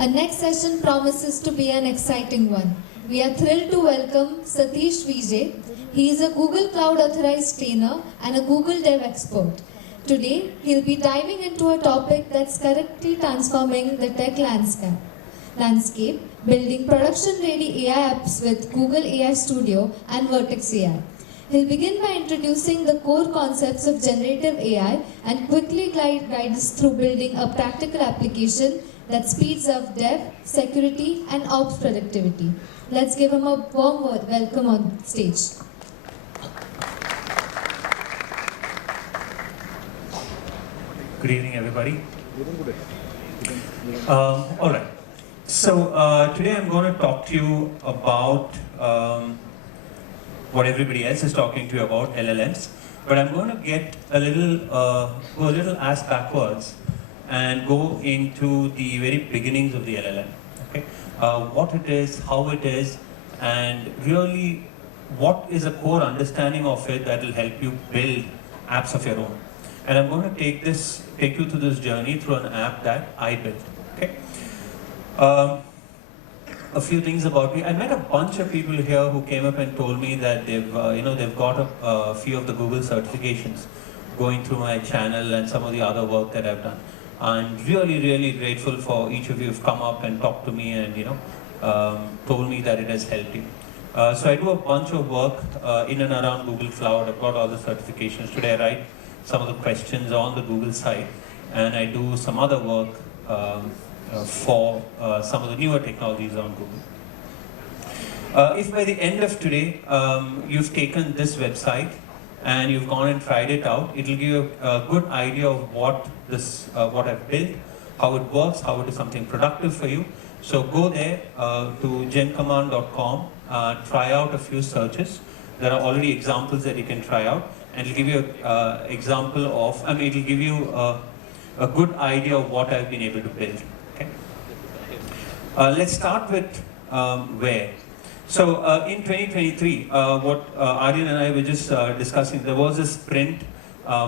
Our next session promises to be an exciting one. We are thrilled to welcome Sathish VJ. He is a Google Cloud Authorized Trainer and a Google Dev expert. Today, he'll be diving into a topic that's currently transforming the tech landscape, building production-ready AI apps with Google AI Studio and Vertex AI. He'll begin by introducing the core concepts of generative AI and quickly guide us through building a practical application that speeds up dev, security, and ops productivity. Let's give him a warm welcome on stage. Good evening, everybody. All right. So today I'm going to talk to you about what everybody else is talking to you about, LLMs. But I'm going to get a little, go a little ass backwards and go into the very beginnings of the LLM. Okay, what it is, how it is, and really what is a core understanding of it that will help you build apps of your own. And I'm going to take you through this journey through an app that I built. Okay. A few things about me. I met a bunch of people here who came up and told me that they've got a few of the Google certifications going through my channel and some of the other work that I've done. I'm really grateful for each of you who've come up and talked to me and told me that it has helped you. So I do a bunch of work in and around Google Cloud. I've got all the certifications. Today I write some of the questions on the Google side, and I do some other work for some of the newer technologies on Google. If by the end of today you've taken this website and you've gone and tried it out, it will give you a good idea of what I've built, how it works, how it is something productive for you. So go there to gencommand.com, try out a few searches. There are already examples that you can try out, and it'll give you an example of, it'll give you a good idea of what I've been able to build. Okay. Let's start with where. So in 2023, what Aryan and I were just discussing, there was a sprint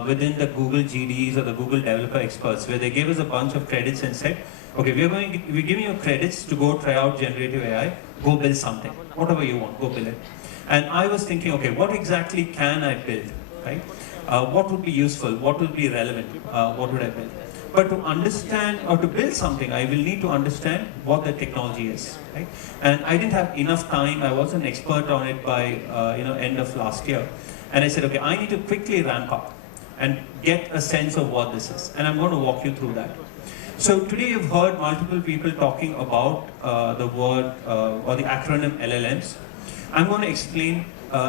within the Google GDs or the Google Developer Experts where they gave us a bunch of credits and said, okay, we're giving you credits to go try out generative AI, go build something, whatever you want, go build it. And I was thinking, okay, what exactly can I build, right? What would be useful? What would be relevant? What would I build? But to understand or to build something, I will need to understand what the technology is, right? And I didn't have enough time. I was an expert on it by end of last year, and I said, okay, I need to quickly ramp up and get a sense of what this is, and I'm going to walk you through that. So today you've heard multiple people talking about the word or the acronym LLMs. I'm going to explain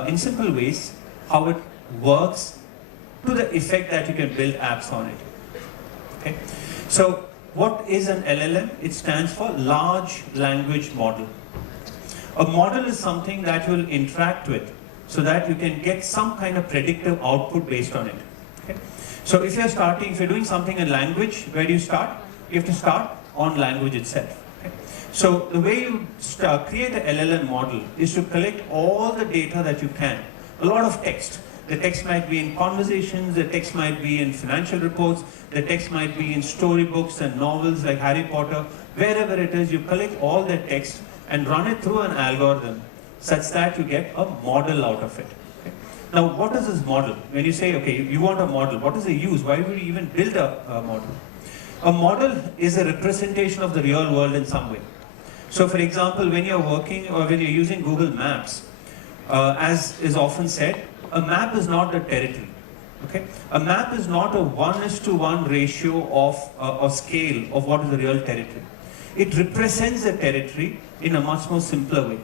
in simple ways how it works to the effect that you can build apps on it. Okay. So what is an LLM? It stands for Large Language Model. A model is something that you will interact with so that you can get some kind of predictive output based on it. Okay. So if you're doing something in language, where do you start? You have to start on language itself. Okay. So the way you create an LLM model is to collect all the data that you can. A lot of text. The text might be in conversations, the text might be in financial reports, the text might be in storybooks and novels like Harry Potter. Wherever it is, you collect all that text and run it through an algorithm such that you get a model out of it. Okay. Now, what is this model? When you say, okay, you want a model, what is the use? Why would you even build a model? A model is a representation of the real world in some way. So, for example, when you're working or when you're using Google Maps, as is often said, a map is not a territory. Okay? A map is not a 1:1 ratio of or scale of what is the real territory. It represents the territory in a much more simpler way.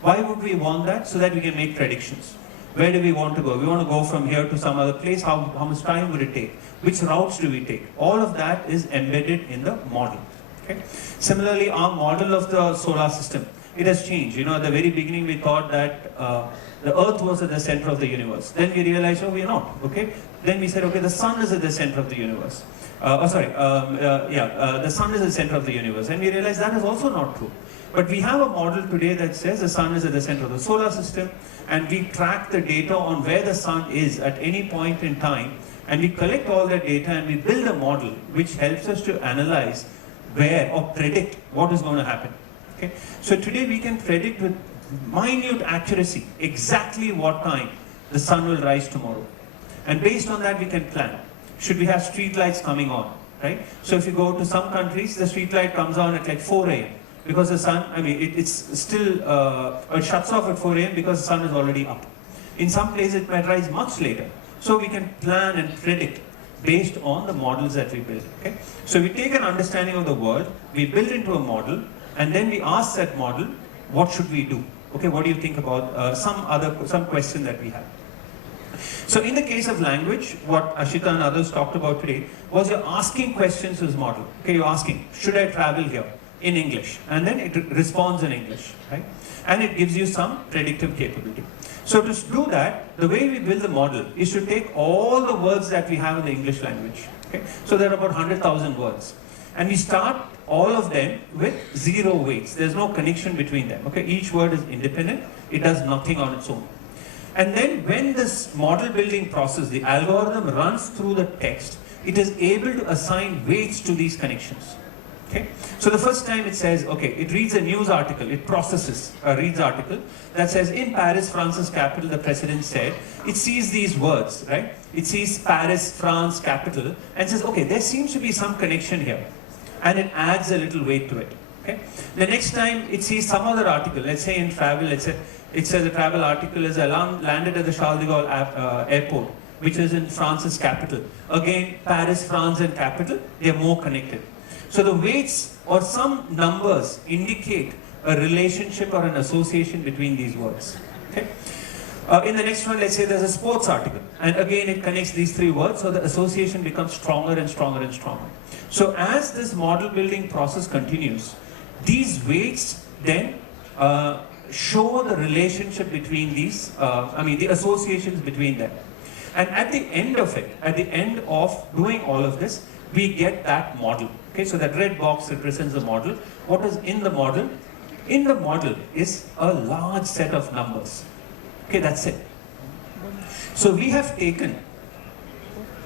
Why would we want that? So that we can make predictions. Where do we want to go? We want to go from here to some other place. How much time would it take? Which routes do we take? All of that is embedded in the model. Okay? Similarly, our model of the solar system, it has changed. At the very beginning we thought that the Earth was at the center of the universe. Then we realized, oh, we are not. Okay. Then we said, okay, the sun is at the center of the universe. The sun is at the center of the universe. And we realized that is also not true. But we have a model today that says the sun is at the center of the solar system, and we track the data on where the sun is at any point in time, and we collect all that data and we build a model which helps us to analyze where or predict what is going to happen. Okay? So today we can predict with minute accuracy exactly what time the sun will rise tomorrow. And based on that we can plan. Should we have street lights coming on, right? So if you go to some countries, the street light comes on at like 4 a.m. because the sun, it's still, it shuts off at 4 a.m. because the sun is already up. In some places it might rise much later. So we can plan and predict based on the models that we build. Okay? So we take an understanding of the world, we build into a model, and then we ask that model, what should we do? Okay, what do you think about some question that we have? So in the case of language, what Ashita and others talked about today was you're asking questions to this model. Okay, you're asking, should I travel here in English? And then it responds in English, right? And it gives you some predictive capability. So to do that, the way we build the model is to take all the words that we have in the English language. Okay? So there are about 100,000 words. And we start all of them with 0 weights. There's no connection between them. Okay? Each word is independent. It does nothing on its own. And then when this model building process, the algorithm runs through the text, it is able to assign weights to these connections. Okay? So the first time it says, okay, it reads a news article, it processes a reads article that says, in Paris, France's capital, the president said, it sees these words, right? It sees Paris, France, capital, and says, okay, there seems to be some connection here. And it adds a little weight to it. Okay? The next time it sees some other article, let's say in travel, it says a travel article is landed at the Charles de Gaulle airport, which is in France's capital. Again, Paris, France, and capital, they are more connected. So the weights or some numbers indicate a relationship or an association between these words. Okay? In the next one, let's say there's a sports article, and again it connects these 3 words, so the association becomes stronger and stronger and stronger. So as this model building process continues, these weights then show the relationship between these, the associations between them. And at the end of it, at the end of doing all of this, we get that model. Okay, so that red box represents the model. What is in the model? In the model is a large set of numbers. Okay, that's it. So we have taken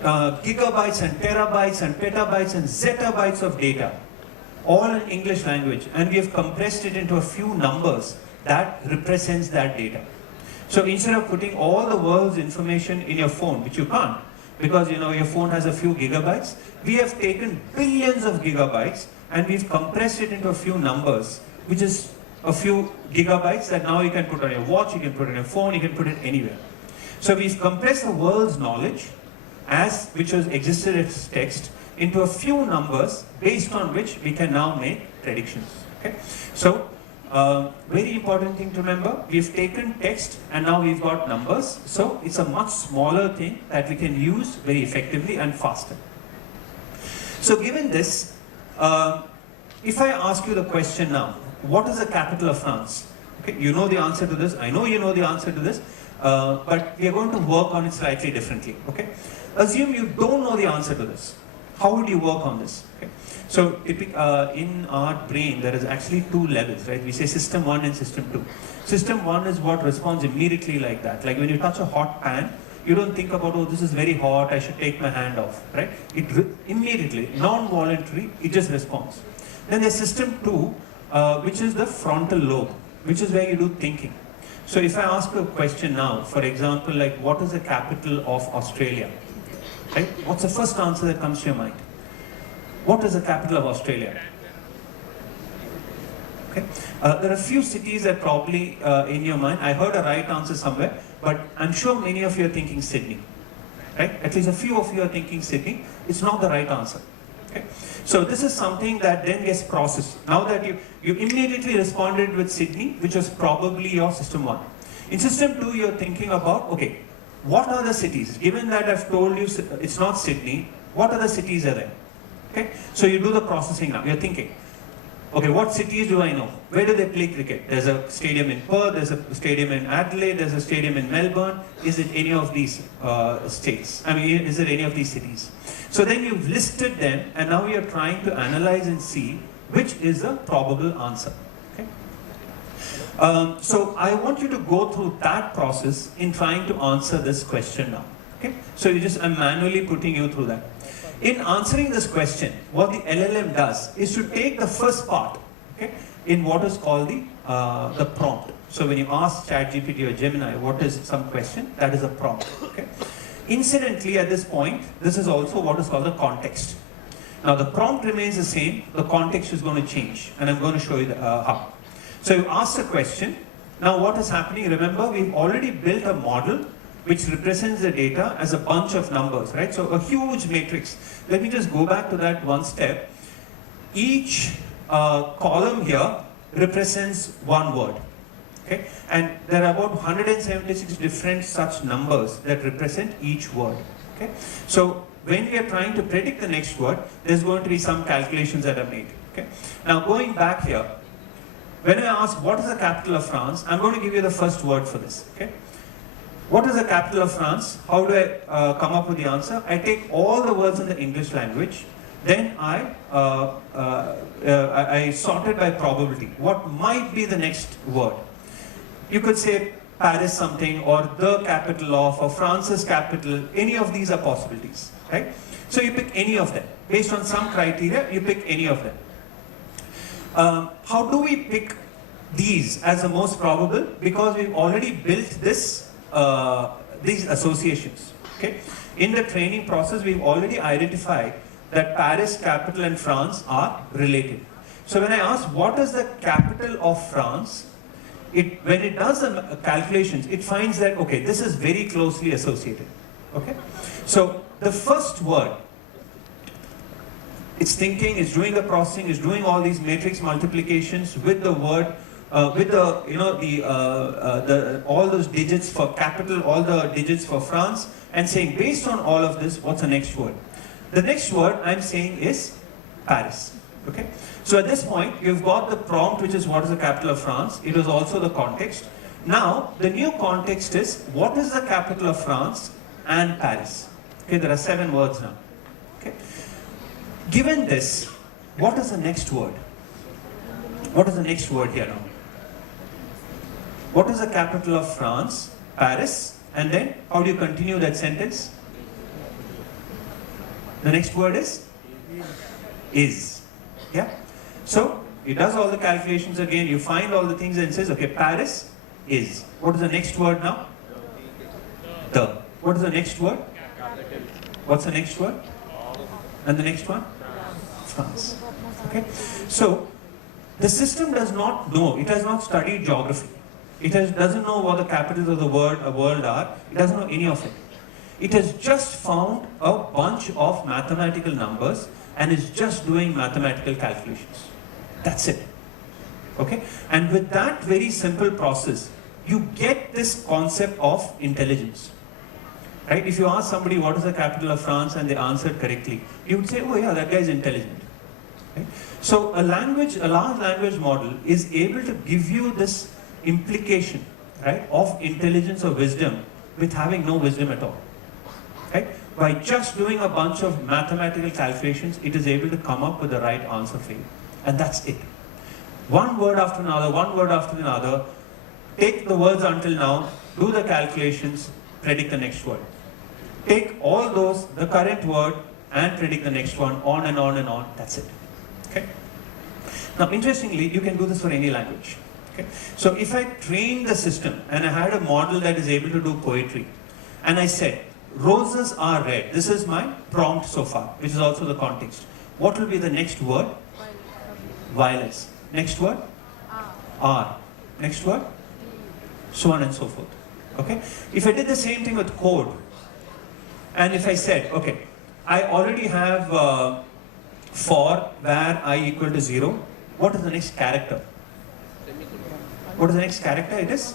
gigabytes and terabytes and petabytes and zettabytes of data, all in English language, and we have compressed it into a few numbers that represents that data. So instead of putting all the world's information in your phone, which you can't, because your phone has a few gigabytes, we have taken billions of gigabytes and we've compressed it into a few numbers, which is a few gigabytes that now you can put on your watch, you can put on your phone, you can put it anywhere. So we've compressed the world's knowledge, which has existed as text, into a few numbers based on which we can now make predictions. Okay? So, very important thing to remember, we've taken text and now we've got numbers, so it's a much smaller thing that we can use very effectively and faster. So given this, if I ask you the question now, what is the capital of France? Okay, you know the answer to this, I know you know the answer to this, but we are going to work on it slightly differently. Okay? Assume you don't know the answer to this. How would you work on this? Okay? So in our brain, there is actually 2 levels, right? We say system 1 and system 2. System 1 is what responds immediately like that. Like when you touch a hot pan, you don't think about, oh, this is very hot, I should take my hand off, right? It immediately, non-voluntary, it just responds. Then there's system 2, which is the frontal lobe, which is where you do thinking. So if I ask you a question now, for example, like what is the capital of Australia? Right? What's the first answer that comes to your mind? What is the capital of Australia? Okay. There are a few cities that probably in your mind, I heard a right answer somewhere, but I'm sure many of you are thinking Sydney. Right? At least a few of you are thinking Sydney. It's not the right answer. Okay. So this is something that then gets processed. Now that you immediately responded with Sydney, which was probably your system 1. In system 2, you're thinking about, okay, what are the cities? Given that I've told you it's not Sydney, what other cities are there? Okay? So you do the processing now. You're thinking, okay, what cities do I know? Where do they play cricket? There's a stadium in Perth, there's a stadium in Adelaide, there's a stadium in Melbourne. Is it any of these states? Is it any of these cities? So then you've listed them and now you're trying to analyze and see which is the probable answer. Okay? So I want you to go through that process in trying to answer this question now. Okay? So I'm manually putting you through that. In answering this question, what the LLM does is to take the first part, okay, in what is called the prompt. So when you ask ChatGPT or Gemini what is some question, that is a prompt. Okay. Incidentally, at this point, this is also what is called the context. Now the prompt remains the same, the context is going to change, and I'm going to show you how. So you ask a question. Now what is happening? Remember, we've already built a model which represents the data as a bunch of numbers, right? So a huge matrix. Let me just go back to that one step. Each column here represents one word, okay? And there are about 176 different such numbers that represent each word, okay? So when we are trying to predict the next word, there's going to be some calculations that are made, okay? Now going back here, when I ask what is the capital of France, I'm going to give you the first word for this, okay? What is the capital of France? How do I come up with the answer? I take all the words in the English language, then I sort it by probability. What might be the next word? You could say Paris something, or the capital of, or France's capital. Any of these are possibilities, right? So you pick any of them. Based on some criteria, you pick any of them. How do we pick these as the most probable? Because we've already built this these associations, okay? In the training process, we've already identified that Paris, capital, and France are related. So when I ask what is the capital of France, when it does the calculations, it finds that, okay, this is very closely associated, okay? So the first word, it's thinking, it's doing the processing, it's doing all these matrix multiplications with the word, with the, you know, all those digits for capital, all the digits for France, and saying, based on all of this, what's the next word? The next word I'm saying is Paris, okay? So at this point, you've got the prompt, which is what is the capital of France. It is also the context. Now, the new context is, what is the capital of France and Paris? Okay, there are 7 words now, okay? Given this, what is the next word? What is the next word here now? What is the capital of France? Paris. And then, how do you continue that sentence? The next word is? Is. Yeah? So, it does all the calculations again, you find all the things and says, okay, Paris is. What is the next word now? The. What is the next word? What's the next word? And the next one? France. Okay? So, the system does not know, it has not studied geography. It doesn't know what the capitals of the world are. It doesn't know any of it. It has just found a bunch of mathematical numbers and is just doing mathematical calculations. That's it. Okay? And with that very simple process, you get this concept of intelligence. Right? If you ask somebody what is the capital of France and they answered correctly, you would say, oh yeah, that guy is intelligent. Right? So a large language model is able to give you this implication, right, of intelligence or wisdom with having no wisdom at all. Right? By just doing a bunch of mathematical calculations, it is able to come up with the right answer for you. And that's it. One word after another, one word after another, take the words until now, do the calculations, predict the next word. Take all those, the current word, and predict the next one, on and on and on, that's it. Okay? Now, interestingly, you can do this for any language. Okay? So if I train the system, and I had a model that is able to do poetry, and I said, roses are red. This is my prompt so far, which is also the context. What will be the next word? Violets. Next word? R. Next word? So on and so forth. Okay? If I did the same thing with code, and if I said, okay, I already have for where I equal to 0, what is the next character? What is the next character? It is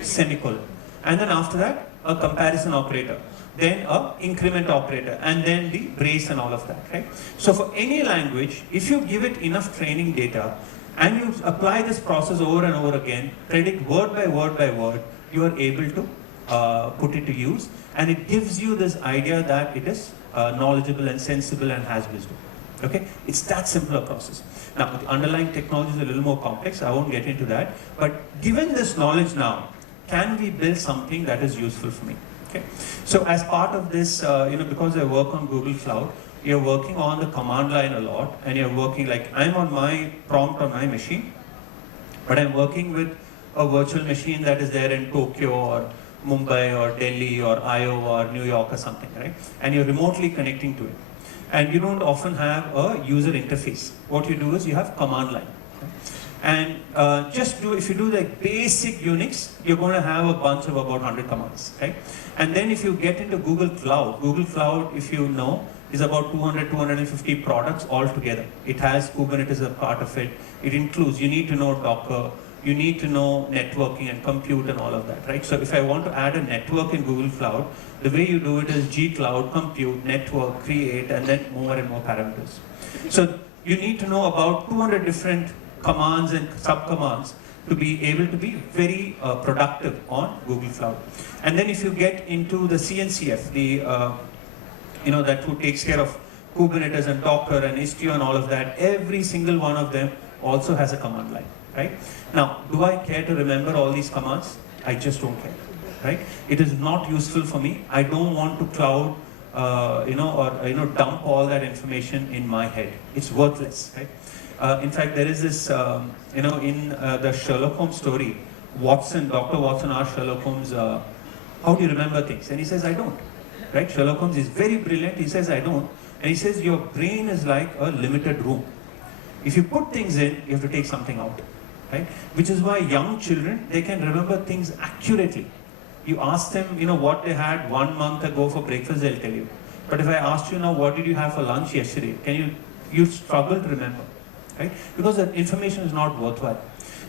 semicolon. And then after that, a comparison operator. Then a increment operator, and then the brace and all of that, right? So for any language, if you give it enough training data, and you apply this process over and over again, predict word by word, you are able to put it to use, and it gives you this idea that it is knowledgeable and sensible and has wisdom. Okay? It's that simple a process. Now, the underlying technology is a little more complex, I won't get into that, but given this knowledge now, can we build something that is useful for me? Okay. So as part of this, because I work on Google Cloud, you're working on the command line a lot, and you're working like, I'm on my prompt on my machine, but I'm working with a virtual machine that is there in Tokyo or Mumbai or Delhi or Iowa or New York or something, right? And you're remotely connecting to it. And you don't often have a user interface. What you do is you have command line. And if you do like basic Unix, you're going to have a bunch of about 100 commands, right? And then if you get into Google Cloud, if you know, is about 200, 250 products altogether. It has Kubernetes as a part of it. It includes, you need to know Docker, you need to know networking and compute and all of that, right? So if I want to add a network in Google Cloud, the way you do it is G-Cloud, compute, network, create, and then more and more parameters. So you need to know about 200 different commands and subcommands to be able to be very productive on Google Cloud. And then if you get into the CNCF, that who takes care of Kubernetes and Docker and Istio and all of that, every single one of them also has a command line, right? Now, do I care to remember all these commands? I just don't care, right? It is not useful for me. I don't want to cloud, dump all that information in my head. It's worthless, right? In fact, there is this, in the Sherlock Holmes story, Dr. Watson asked Sherlock Holmes, how do you remember things? And he says, I don't, right? Sherlock Holmes is very brilliant. He says, I don't. And he says, your brain is like a limited room. If you put things in, you have to take something out, right? Which is why young children, they can remember things accurately. You ask them, what they had 1 month ago for breakfast, they'll tell you. But if I asked you now, what did you have for lunch yesterday? You struggle to remember, right? Because the information is not worthwhile.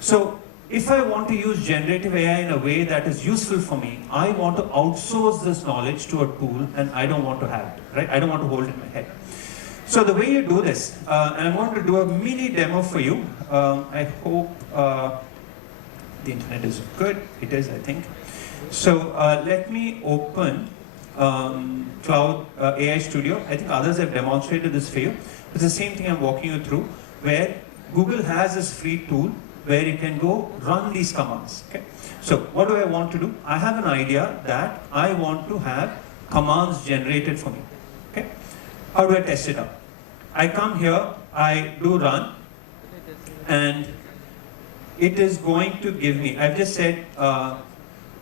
So if I want to use generative AI in a way that is useful for me, I want to outsource this knowledge to a tool, and I don't want to have it, right? I don't want to hold it in my head. So the way you do this, and I'm going to do a mini demo for you. I hope the internet is good. It is, I think. So let me open Cloud AI Studio. I think others have demonstrated this for you. It's the same thing I'm walking you through, where Google has this free tool where you can go run these commands. Okay? So what do I want to do? I have an idea that I want to have commands generated for me. Okay? How do I test it out? I come here, I do run, and it is going to give me, I've just said,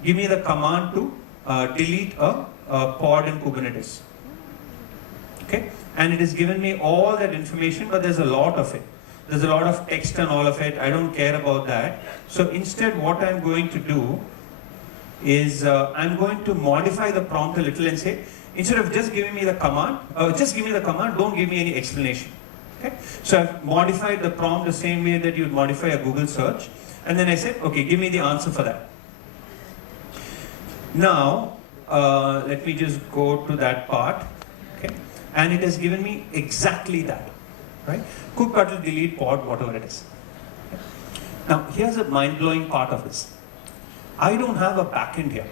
give me the command to delete a pod in Kubernetes. Okay? And it has given me all that information, but there's a lot of it. There's a lot of text and all of it. I don't care about that. So instead, what I'm going to do is I'm going to modify the prompt a little and say, instead of just giving me the command, don't give me any explanation. Okay? So I've modified the prompt the same way that you'd modify a Google search. And then I said, okay, give me the answer for that. Now, let me just go to that part. Okay? And it has given me exactly that. Right? Kubectl, delete, pod, whatever it is. Okay. Now, here's a mind-blowing part of this. I don't have a backend here.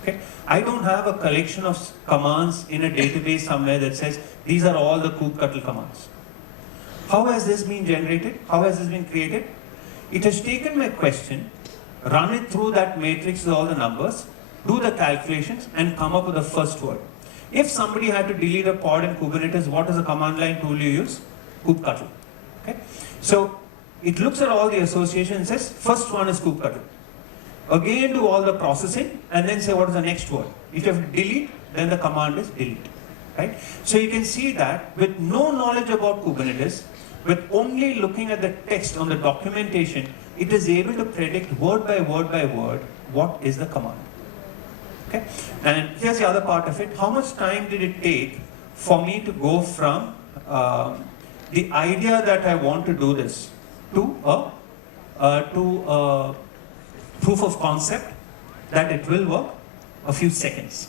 Okay? I don't have a collection of commands in a database somewhere that says, these are all the kubectl commands. How has this been generated? How has this been created? It has taken my question, run it through that matrix with all the numbers, do the calculations, and come up with the first word. If somebody had to delete a pod in Kubernetes, what is the command line tool you use? Kubectl. Okay? So it looks at all the associations and says, first one is kubectl. Again, do all the processing and then say what is the next word. If you have to delete, then the command is delete. Right? So you can see that with no knowledge about Kubernetes, with only looking at the text on the documentation, it is able to predict word by word by word what is the command. Okay? And here's the other part of it. How much time did it take for me to go from the idea that I want to do this to a proof of concept that it will work? A few seconds.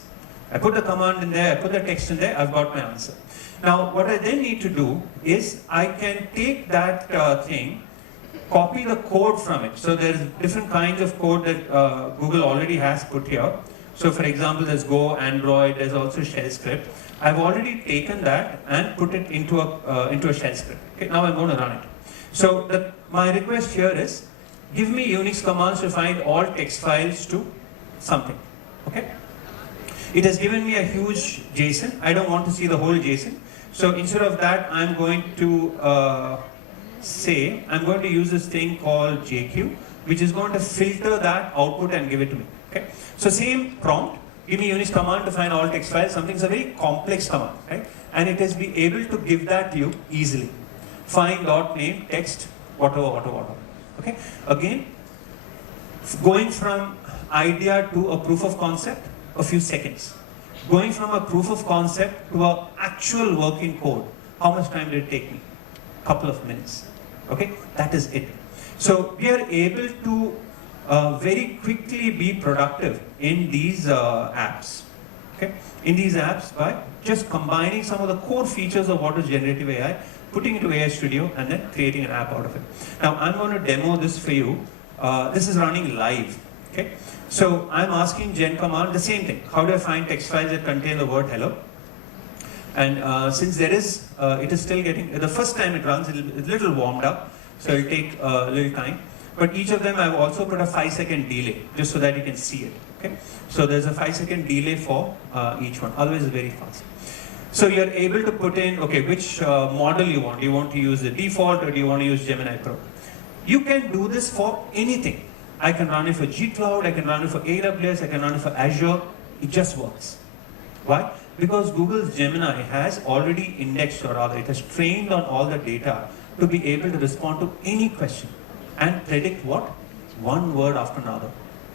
I put the command in there, I put the text in there, I've got my answer. Now, what I then need to do is I can take that thing, copy the code from it. So there's different kinds of code that Google already has put here. So for example, there's Go, Android, there's also shell script. I've already taken that and put it into a shell script. Okay, now I'm going to run it. So my request here is, give me Unix commands to find all text files to something. Okay? It has given me a huge JSON. I don't want to see the whole JSON. So instead of that, I'm going to I'm going to use this thing called JQ, which is going to filter that output and give it to me. Okay. So same prompt, give me Unix command to find all text files. Something's a very complex command, right? And it has been able to give that to you easily. Find dot name text whatever. Okay. Again, going from idea to a proof of concept, a few seconds. Going from a proof of concept to an actual working code, how much time did it take me? Couple of minutes. Okay, that is it. So we are able to very quickly be productive in these apps. Okay, in these apps by just combining some of the core features of what is generative AI, putting it into AI Studio, and then creating an app out of it. Now I'm going to demo this for you. This is running live. Okay, so I'm asking Gen command the same thing. How do I find text files that contain the word hello? And since there is, it is still getting, the first time it runs, it's a little warmed up, so it'll take a little time. But each of them, I've also put a 5-second delay, just so that you can see it. Okay, so there's a 5-second delay for each one. Otherwise, it's very fast. So you're able to put in, okay, which model you want. Do you want to use the default, or do you want to use Gemini Pro? You can do this for anything. I can run it for G Cloud, I can run it for AWS, I can run it for Azure. It just works. Why? Because Google's Gemini has already indexed, or rather it has trained on all the data to be able to respond to any question and predict what? One word after another.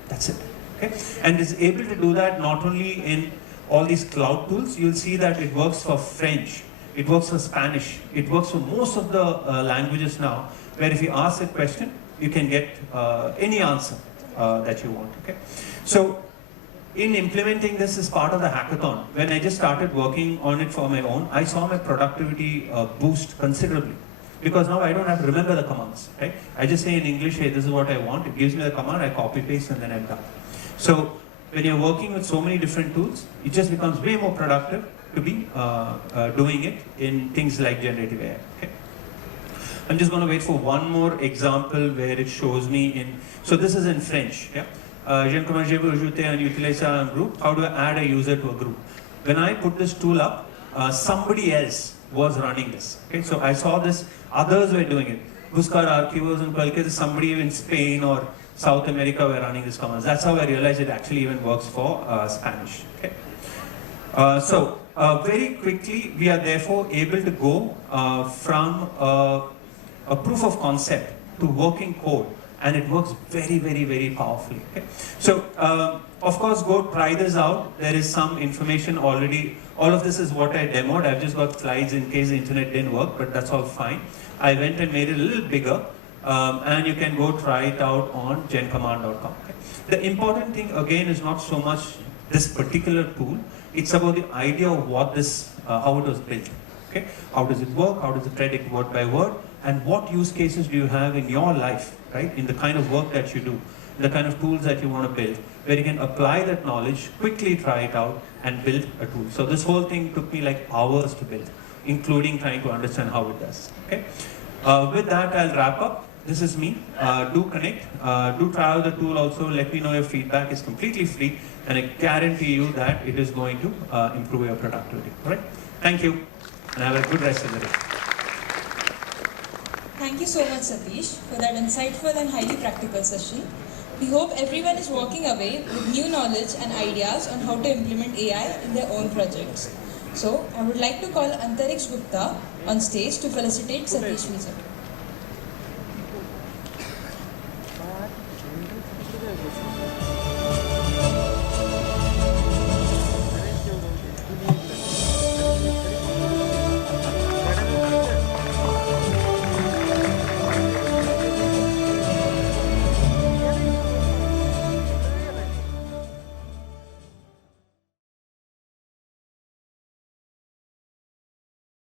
That's it. Okay? And it's able to do that not only in all these cloud tools. You'll see that it works for French, it works for Spanish, it works for most of the languages now, where if you ask a question, you can get any answer that you want. Okay? So in implementing this as part of the hackathon, when I just started working on it for my own, I saw my productivity boost considerably. Because now I don't have to remember the commands, right? I just say in English, hey, this is what I want. It gives me the command, I copy paste, and then I'm done. So when you're working with so many different tools, it just becomes way more productive to be doing it in things like generative AI. Okay? I'm just going to wait for one more example where it shows me in. So this is in French. Yeah. Je ne comment je veux ajouter un utilisateur à un group. How do I add a user to a group? When I put this tool up, somebody else was running this. Okay, so I saw this. Others were doing it. Buscar Archivos and Palke, somebody in Spain or South America were running this commands. That's how I realized it actually even works for Spanish. Okay. So very quickly, we are therefore able to go from a proof of concept to working code, and it works very, very, very powerfully. Okay? So, of course, go try this out. There is some information already. All of this is what I demoed. I've just got slides in case the internet didn't work, but that's all fine. I went and made it a little bigger, and you can go try it out on gencommand.com. Okay? The important thing, again, is not so much this particular tool. It's about the idea of what this, how it was built. Okay? How does it work? How does it predict word by word? And what use cases do you have in your life, right? In the kind of work that you do, the kind of tools that you want to build, where you can apply that knowledge, quickly try it out, and build a tool. So this whole thing took me like hours to build, including trying to understand how it does. Okay. With that, I'll wrap up. This is me. Do connect. Do try out the tool also. Let me know your feedback. It's completely free, and I guarantee you that it is going to improve your productivity. All right. Thank you, and have a good rest of the day. Thank you so much, Satish, for that insightful and highly practical session. We hope everyone is walking away with new knowledge and ideas on how to implement AI in their own projects. So, I would like to call Antariksh Gupta on stage to felicitate Sathish VJ.